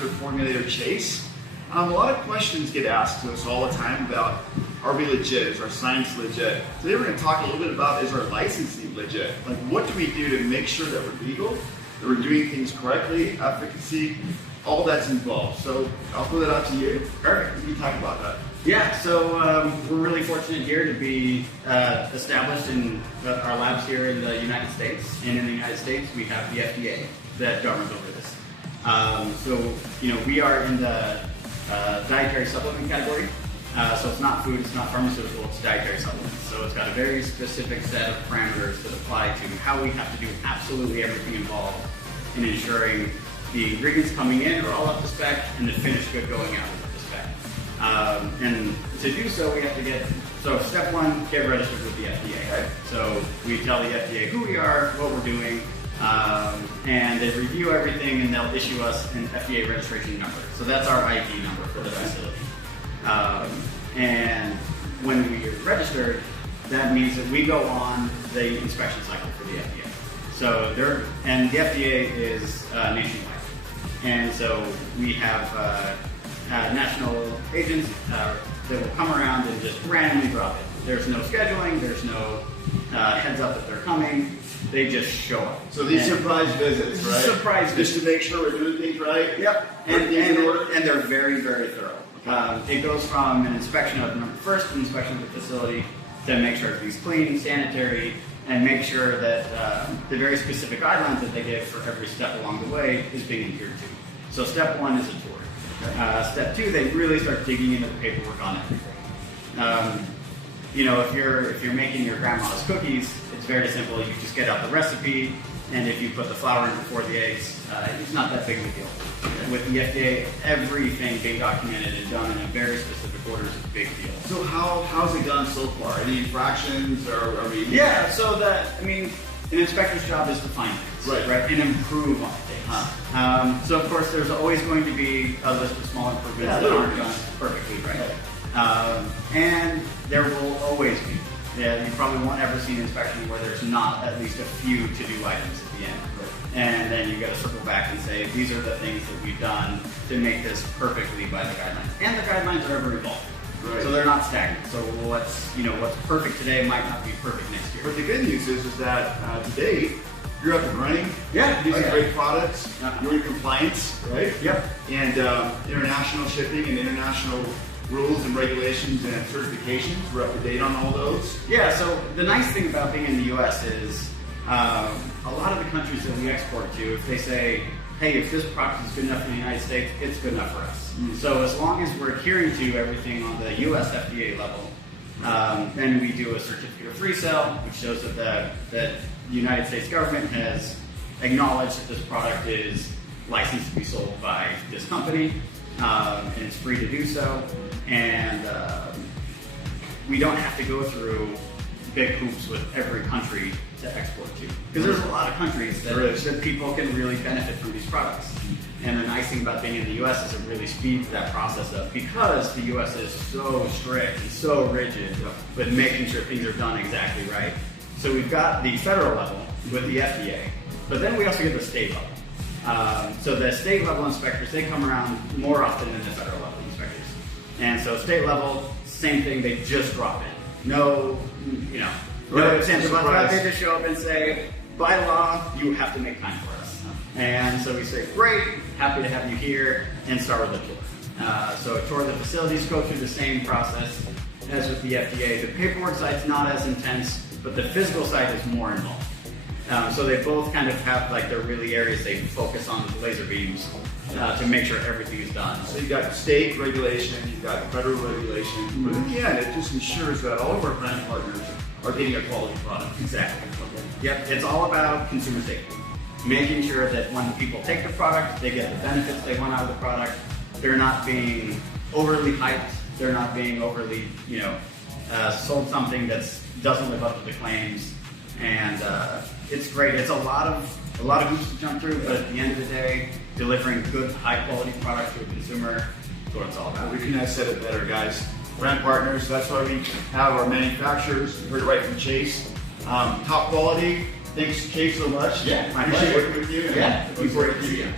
master formulator Chase. A lot of questions get asked to us all the time about, are we legit? Is our science legit? Today we're going to talk a little bit about, is our licensing legit? Like, what do we do to make sure that we're legal, that we're doing things correctly, efficacy, all that's involved. So I'll throw that out to you. Perfect. You can talk about that. Yeah, so we're really fortunate here to be established in our labs here in the United States. And in the United States, we have the FDA that governs over this. So, you know, we are in the dietary supplement category. So it's not food, it's not pharmaceutical, it's dietary supplements. So it's got a very specific set of parameters that apply to how we have to do absolutely everything involved in ensuring the ingredients coming in are all up to spec and the finished good going out is up to spec. And to do so, we have to so step one, get registered with the FDA. Right? So we tell the FDA who we are, what we're doing, and they review everything and they'll issue us an FDA registration number. So that's our ID number for the facility. And when we are registered, that means that we go on the inspection cycle for the FDA. So and the FDA is nationwide. And so we have national agents that will come around and just randomly drop it. There's no scheduling, there's no heads up that they're coming. They just show up. So these surprise visits, right? Surprise visits. Just to make sure we're doing things right? Yep. And they're very, very thorough. It goes from an inspection of first inspection of the facility to make sure everything's clean, sanitary, and make sure that the very specific guidelines that they give for every step along the way is being adhered to. So step one is a tour. Okay. Step two, they really start digging into the paperwork on everything. You know, if you're making your grandma's cookies, it's very simple. You just get out the recipe, and if you put the flour in before the eggs, it's not that big of a deal. Okay. With the FDA, everything being documented and done in a very specific order is a big deal. So how's it gone so far? Any infractions or are we? Yeah, so an inspector's job is to find things, right? And improve on things. So of course, there's always going to be a list of small improvements that aren't done perfectly right. And there will always be. Yeah, you probably won't ever see an inspection where there's not at least a few to-do items at the end. And then you got to circle back and say, these are the things that we've done to make this perfectly by the guidelines. And the guidelines are ever evolving. Right. So they're not stagnant. So what's perfect today might not be perfect next year. But the good news is that today, you're up and running. Yeah. Using great products. You're in compliance, right? Yep. And international shipping and international rules and regulations and certifications, we're up to date on all those. Yeah, so the nice thing about being in the US is a lot of the countries that we export to, if they say, hey, if this product is good enough for the United States, it's good enough for us. Mm-hmm. So as long as we're adhering to everything on the US FDA level, then we do a certificate of free sale, which shows that the United States government has acknowledged that this product is licensed to be sold by this company, and it's free to do so. And we don't have to go through big hoops with every country to export to. Because there's a lot of countries that people can really benefit from these products. And the nice thing about being in the US is it really speeds that process up because the US is so strict and so rigid with making sure things are done exactly right. So we've got the federal level with the FDA, but then we also get the state level. So the state level inspectors, they come around more often than the federal level inspectors. And so state level, same thing, they just drop in. No sense about they just show up and say, by law, you have to make time for us. And so we say, great, happy to have you here, and start with a tour. So a tour of the facilities, go through the same process as with the FDA. The paperwork side's not as intense, but the physical side is more involved. So they both kind of have like their really areas they focus on with laser beams to make sure everything is done. So you've got state regulation, you've got federal regulation, but in the end, it just ensures that all of our brand partners are getting a quality product. Exactly. Yep, it's all about consumer safety. Making sure that when people take the product, they get the benefits they want out of the product. They're not being overly hyped. They're not being overly, sold something that doesn't live up to the claims. And it's great. It's a lot of hoops to jump through, but at the end of the day, delivering good, high-quality product to a consumer is what it's all about. We couldn't have said it better, guys. Brand partners, that's why we have our manufacturers. You heard it right from Chase. Top quality. Thanks, Chase, so much. Yeah, I appreciate working with you. Yeah, looking forward to seeing you.